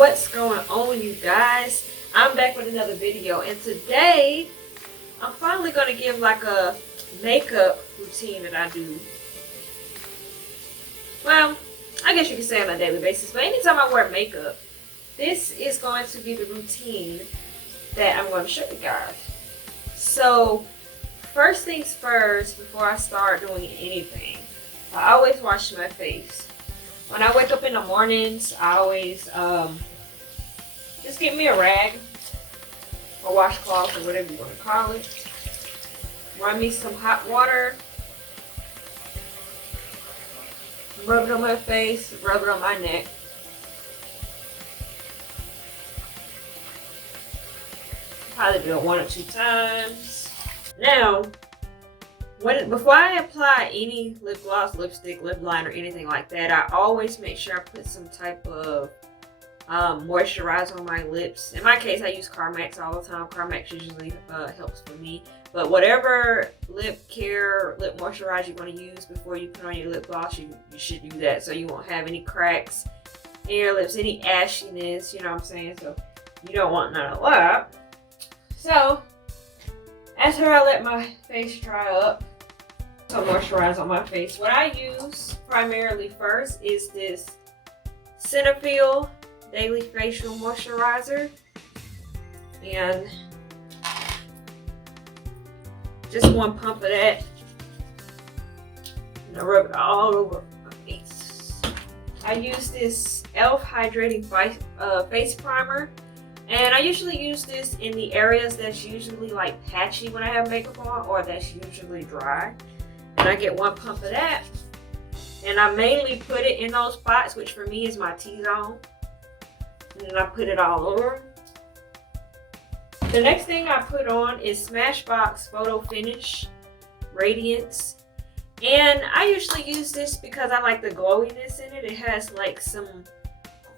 What's going on, you guys? I'm back with another video, and today I'm finally going to give like a makeup routine that I do. Well, I guess you could say on a daily basis, but anytime I wear makeup, this is going to be the routine that I'm going to show you guys. So first things first, before I start doing anything, I always wash my face. When I wake up in the mornings, I always just get me a rag or washcloth or whatever you want to call it. Run me some hot water. Rub it on my face, rub it on my neck. Probably do it 1 or 2 times. Now, before I apply any lip gloss, lipstick, lip liner, anything like that, I always make sure I put some type of moisturizer on my lips. In my case, I use Carmex all the time. Carmex usually helps for me. But whatever lip care, lip moisturizer you want to use before you put on your lip gloss, you should do that so you won't have any cracks in your lips, any ashiness, you know what I'm saying? So you don't want none of that. So after I let my face dry up, some moisturizer on my face, what I use primarily first is this Cetaphil Daily Facial Moisturizer, and just 1 pump of that, and I rub it all over my face. I use this e.l.f. Hydrating Face Primer, and I usually use this in the areas that's usually like patchy when I have makeup on, or that's usually dry. And I get 1 pump of that, and I mainly put it in those spots, which for me is my T-zone, and then I put it all over. The next thing I put on is Smashbox Photo Finish Radiance, and I usually use this because I like the glowiness in it. It has like some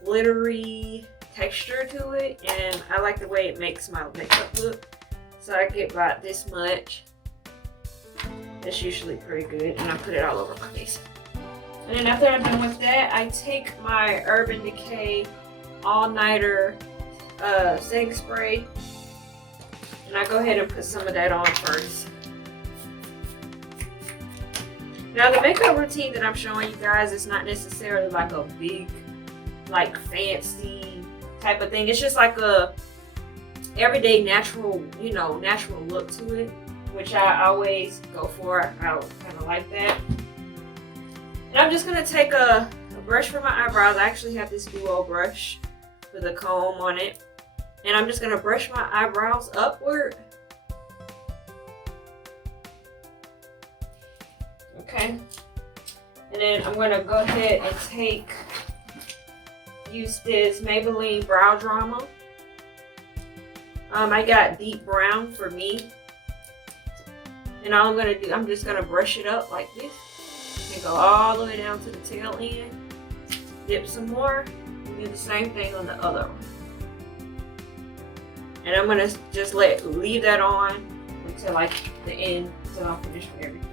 glittery texture to it, and I like the way it makes my makeup look. So I get about this much. That's usually pretty good, and I put it all over my face. And then after I'm done with that, I take my Urban Decay All Nighter setting spray, and I go ahead and put some of that on first. Now the makeup routine that I'm showing you guys is not necessarily like a big, like fancy type of thing. It's just like a everyday natural, you know, natural look to it, which I always go for. I kind of like that. And I'm just gonna take a brush for my eyebrows. I actually have this duo brush with a comb on it, and I'm just gonna brush my eyebrows upward. Okay, and then I'm gonna go ahead and use this Maybelline Brow Drama. I got deep brown for me. And all I'm gonna do, I'm just gonna brush it up like this and go all the way down to the tail end. Dip some more, and do the same thing on the other one. And I'm gonna just leave that on until like the end, until I'm finished with everything.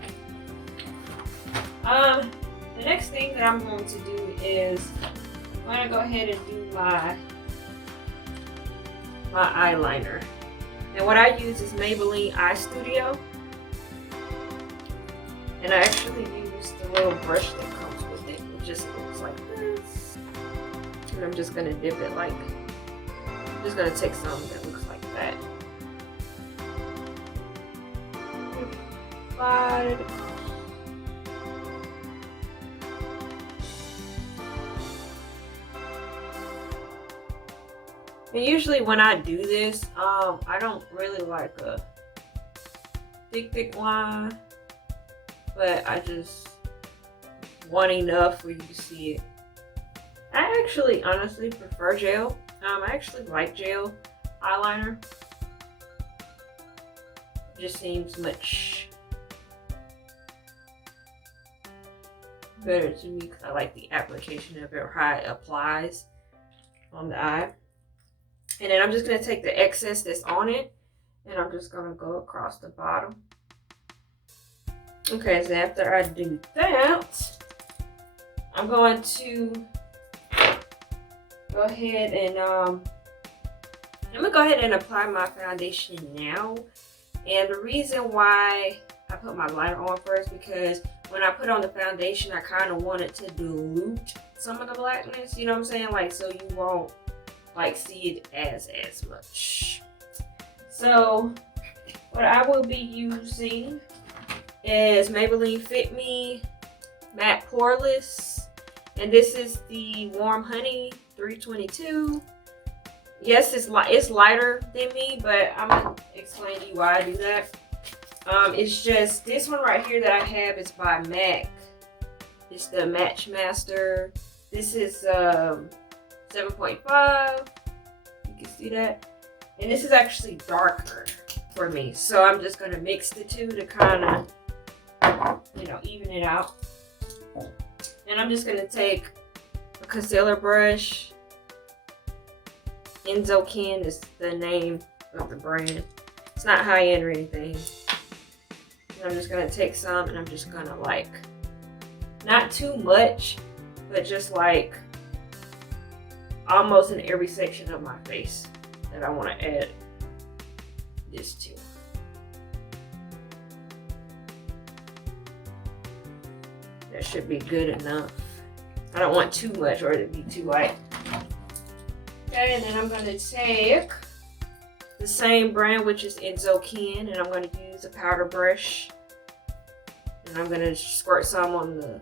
The next thing that I'm going to do is I'm gonna go ahead and do my eyeliner. And what I use is Maybelline Eye Studio. And I actually use the little brush that comes with it. It just looks like this. And I'm just gonna dip it like, I'm just gonna take some that looks like that. Slide it across. And usually when I do this, I don't really like a thick line, but I just want enough for you to see it. I actually honestly prefer gel. I actually like gel eyeliner. It just seems much better to me because I like the application of it, or how it applies on the eye. And then I'm just going to take the excess that's on it, and I'm just going to go across the bottom. Okay, so after I do that, I'm going to go go ahead and apply my foundation now. And the reason why I put my liner on first, because when I put on the foundation, I kind of wanted to dilute some of the blackness, you know what I'm saying? Like, so you won't like see it as much. So what I will be using is Maybelline Fit Me Matte Poreless, and this is the Warm Honey 322. Yes, it's lighter than me, but I'm gonna explain to you why I do that. It's just this one right here that I have is by MAC. It's the Match Master. This is 7.5. You can see that, and this is actually darker for me. So I'm just gonna mix the two to kind of, you know, even it out. And I'm just gonna take a concealer brush. Enzokin is the name of the brand. It's not high end or anything. And I'm just gonna take some and I'm just gonna like, not too much, but just like almost in every section of my face that I want to add this to. That should be good enough. I don't want too much or it to be too light. Okay, and then I'm going to take the same brand, which is Enzokin, and I'm going to use a powder brush. And I'm going to squirt some on the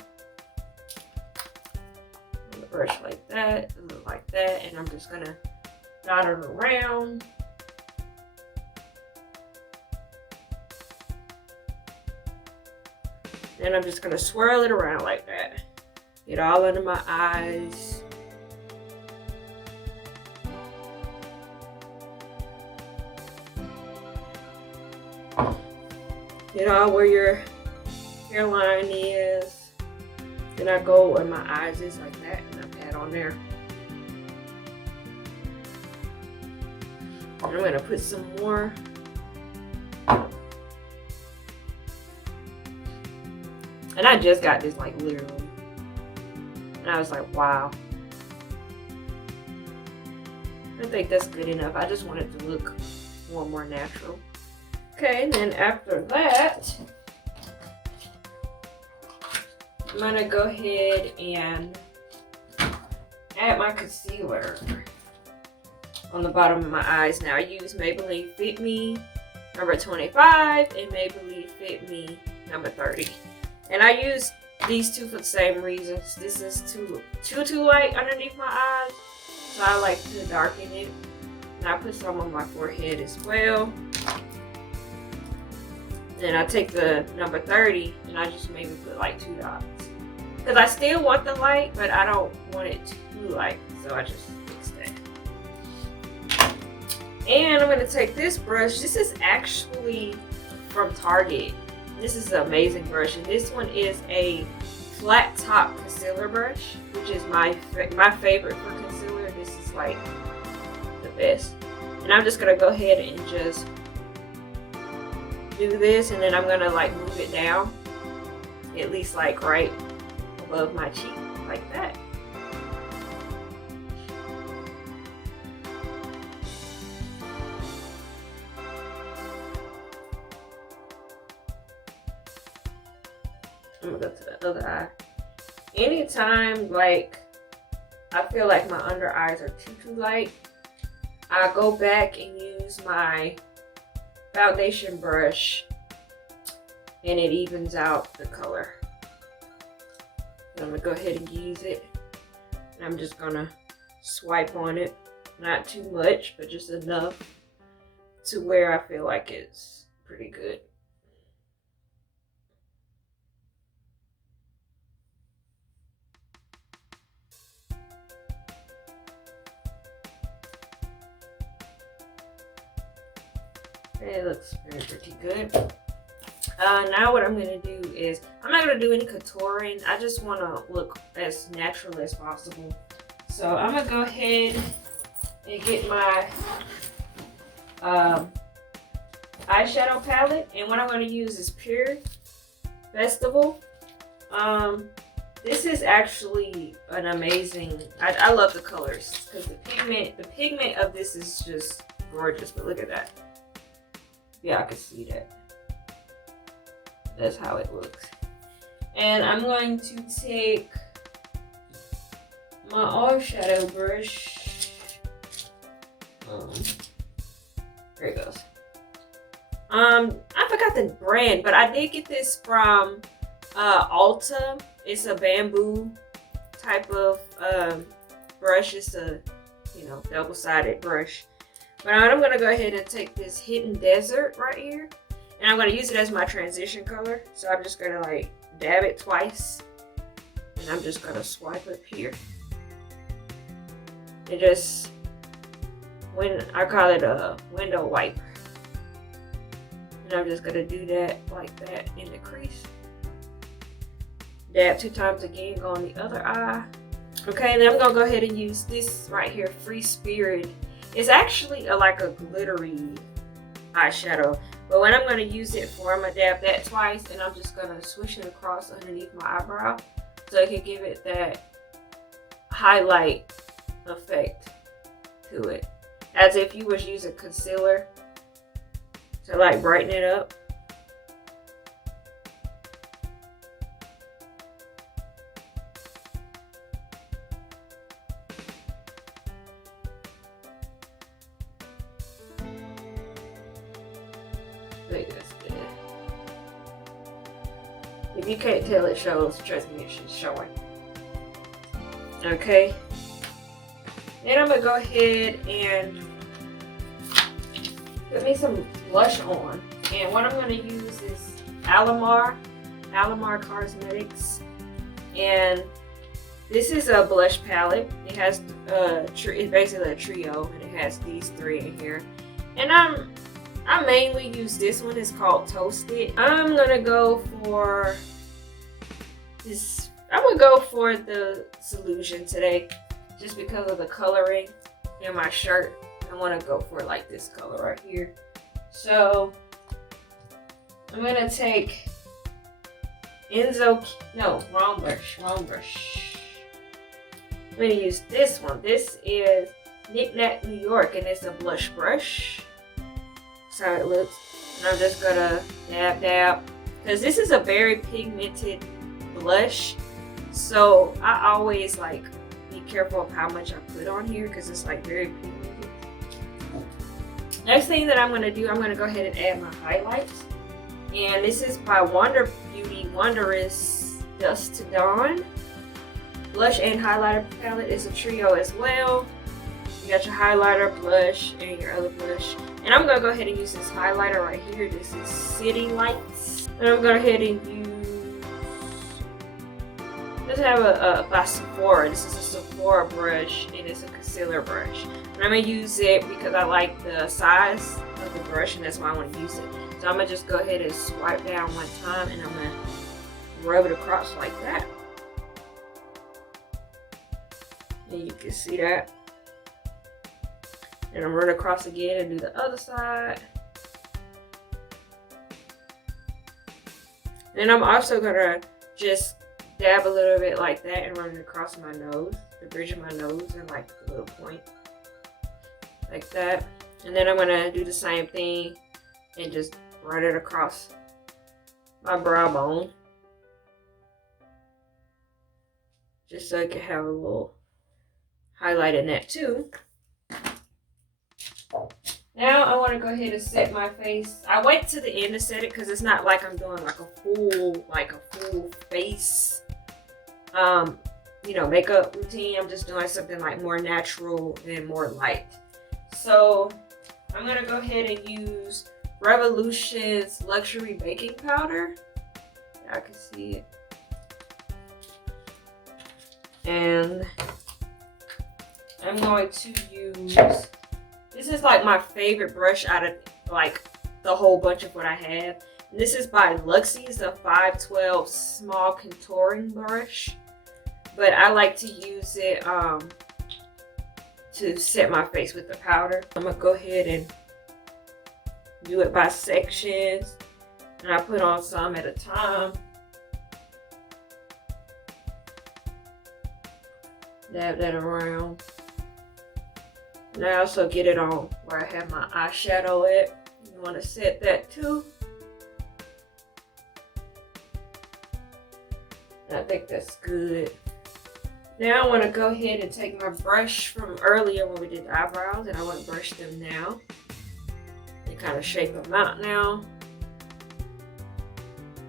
brush like that, and like that, and I'm just going to dot it around. Then I'm just going to swirl it around like that. Get all under my eyes. Get all where your hairline is. Then I go where my eyes is like that, and I pat on there. And I'm going to put some more. And I just got this like literally. And I was like, wow. I think that's good enough. I just want it to look more natural. Okay, and then after that, I'm gonna go ahead and add my concealer on the bottom of my eyes. Now I use Maybelline Fit Me number 25 and Maybelline Fit Me number 30. And I use these two for the same reasons. This is too light underneath my eyes, so I like to darken it. And I put some on my forehead as well. Then I take the number 30 and I just maybe put like 2 dots. Because I still want the light, but I don't want it too light, so I just fix that. And I'm going to take this brush. This is actually from Target. This is an amazing brush, and this one is a flat top concealer brush, which is my favorite for concealer. This is like the best. And I'm just going to go ahead and just do this, and then I'm going to like move it down, at least like right above my cheek, like that. I'm gonna go to the other eye. Anytime like I feel like my under eyes are too light, I go back and use my foundation brush and it evens out the color. So I'm gonna go ahead and use it, and I'm just gonna swipe on it, not too much, but just enough to where I feel like it's pretty good. It looks pretty good. Now what I'm going to do is, I'm not going to do any contouring. I just want to look as natural as possible. So I'm going to go ahead and get my eyeshadow palette. And what I'm going to use is Pure Festival. This is actually an amazing, I love the colors because the pigment of this is just gorgeous, but look at that. Yeah, I can see that. That's how it looks. And I'm going to take my eyeshadow brush. There it goes. I forgot the brand, but I did get this from Ulta. It's a bamboo type of brush. It's a, you know, double-sided brush. But I'm gonna go ahead and take this Hidden Desert right here, and I'm gonna use it as my transition color. So I'm just gonna like dab it twice, and I'm just gonna swipe up here. And just, when I call it a window wiper. And I'm just gonna do that like that in the crease. Dab 2 times again, go on the other eye. Okay, and then I'm gonna go ahead and use this right here, Free Spirit. It's actually like a glittery eyeshadow, but when I'm gonna use it for, I'm gonna dab that twice, and I'm just gonna swish it across underneath my eyebrow so it can give it that highlight effect to it, as if you was using concealer to like brighten it up. Look at this. If you can't tell, it shows. Trust me, it's showing. Okay. Then I'm gonna go ahead and put me some blush on. And what I'm gonna use is Alamar Cosmetics. And this is a blush palette. It has it's basically a trio, and it has these 3 in here. And I mainly use this one. It's called Toasted. I'm gonna go for this. I'm gonna go for the Solution today, just because of the coloring in my shirt. I want to go for like this color right here. So I'm gonna take wrong brush. I'm gonna use this one. This is Knick Knack New York, and it's a blush brush. That's how it looks. And I'm just gonna dab, because this is a very pigmented blush. So I always like be careful of how much I put on here, because it's like very pigmented. Next thing that I'm gonna do, I'm gonna go ahead and add my highlights. And this is by Wonder Beauty Wondrous Dusk to Dawn. Blush and highlighter palette is a trio as well. You got your highlighter, blush, and your other blush. And I'm gonna go ahead and use this highlighter right here. This is City Lights. And I'm gonna go ahead and use, let's have a by Sephora. This is a Sephora brush, and it's a concealer brush. And I'm gonna use it because I like the size of the brush, and that's why I want to use it. So I'm gonna just go ahead and swipe down one time, and I'm gonna rub it across like that. And you can see that. And I'm run across again and do the other side. And I'm also gonna just dab a little bit like that and run it across my nose, the bridge of my nose, and like a little point. Like that. And then I'm gonna do the same thing and just run it across my brow bone. Just so I can have a little highlight in that too. Now I want to go ahead and set my face. I wait to the end to set it because it's not like I'm doing like a full face, you know, makeup routine. I'm just doing something like more natural and more light. So I'm gonna go ahead and use Revolution's Luxury Baking Powder. Y'all can see it. And I'm going to use, this is like my favorite brush out of like the whole bunch of what I have. And this is by Luxie's, a 512 small contouring brush. But I like to use it to set my face with the powder. I'm gonna go ahead and do it by sections. And I put on some at a time. Dab that around. And I also get it on where I have my eyeshadow at. You want to set that too. I think that's good. Now I want to go ahead and take my brush from earlier when we did the eyebrows, and I want to brush them now. And kind of shape them out now.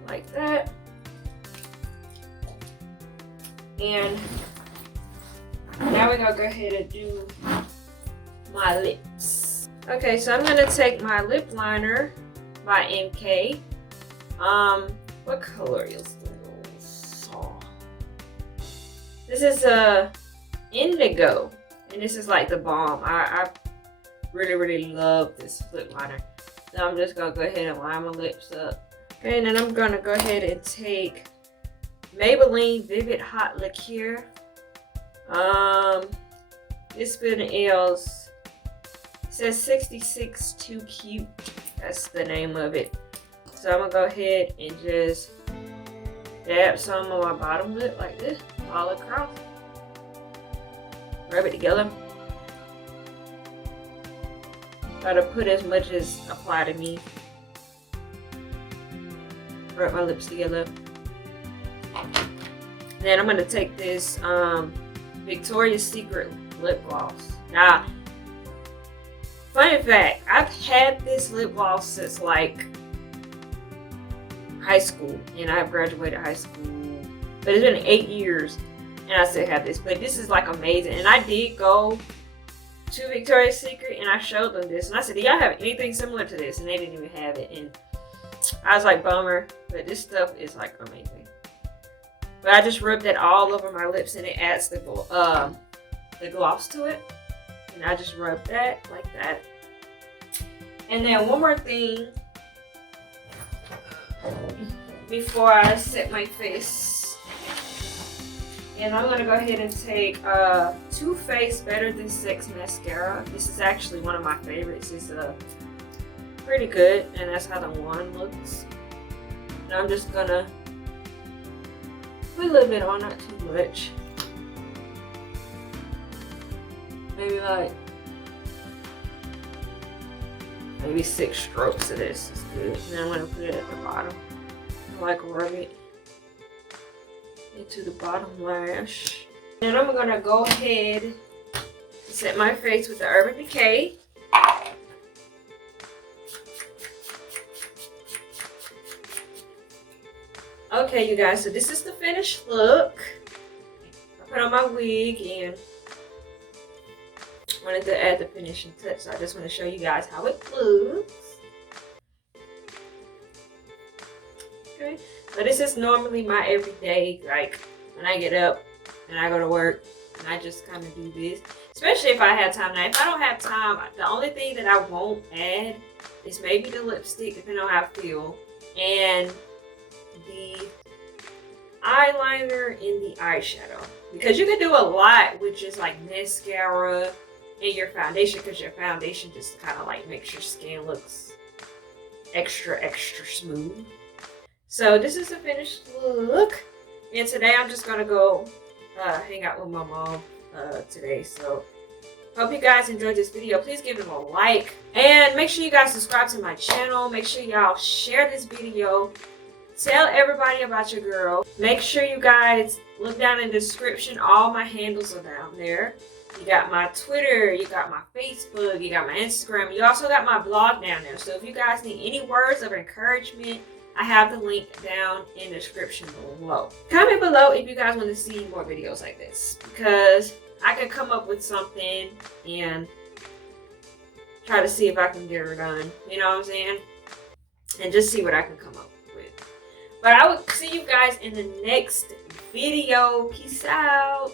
Like that. And now we're going to go ahead and do my lips. Okay, so I'm going to take my lip liner by MK. What color is this? This is a indigo, and this is like the bomb. I really love this lip liner. So I'm just gonna go ahead and line my lips up. Okay, and then I'm gonna go ahead and take Maybelline Vivid Hot Liqueur. This one is, it says 66 Too Cute. That's the name of it. So I'm gonna go ahead and just dab some on my bottom lip like this, all across. Rub it together. Try to put as much as apply to me. Rub my lips together. Then I'm gonna take this Victoria's Secret lip gloss. Now, funny fact, I've had this lip gloss since like high school, and I've graduated high school, but it's been 8 years and I still have this. But this is like amazing, and I did go to Victoria's Secret and I showed them this and I said, do y'all have anything similar to this? And they didn't even have it, and I was like, bummer, but this stuff is like amazing. But I just rubbed that all over my lips, and it adds the gloss to it, and I just rub that like that. And then one more thing before I set my face, and I'm gonna go ahead and take Too Faced Better Than Sex mascara. This is actually one of my favorites. It's pretty good, and that's how the wand looks. And I'm just gonna put a little bit on, not too much. Maybe like maybe 6 strokes of this is good. And then I'm gonna put it at the bottom. Like rub it into the bottom lash. And I'm gonna go ahead and set my face with the Urban Decay. Okay, you guys, so this is the finished look. I put on my wig and wanted to add the finishing touch, so I just want to show you guys how it looks. Okay, so this is normally my everyday, like when I get up and I go to work and I just kind of do this, especially if I have time. Now, if I don't have time, the only thing that I won't add is maybe the lipstick, depending on how I feel, and the eyeliner and the eyeshadow, because you can do a lot with just like mascara and your foundation, because your foundation just kind of like makes your skin looks extra smooth. So this is the finished look, and today I'm just gonna go hang out with my mom today. So hope you guys enjoyed this video. Please give it a like, and make sure you guys subscribe to my channel. Make sure y'all share this video. Tell everybody about your girl. Make sure you guys look down in the description. All my handles are down there. You got my Twitter, you got my Facebook, you got my Instagram. You also got my blog down there. So if you guys need any words of encouragement, I have the link down in the description below. Comment below if you guys want to see more videos like this, because I can come up with something and try to see if I can get her done. You know what I'm saying? And just see what I can come up with. But I will see you guys in the next video. Peace out.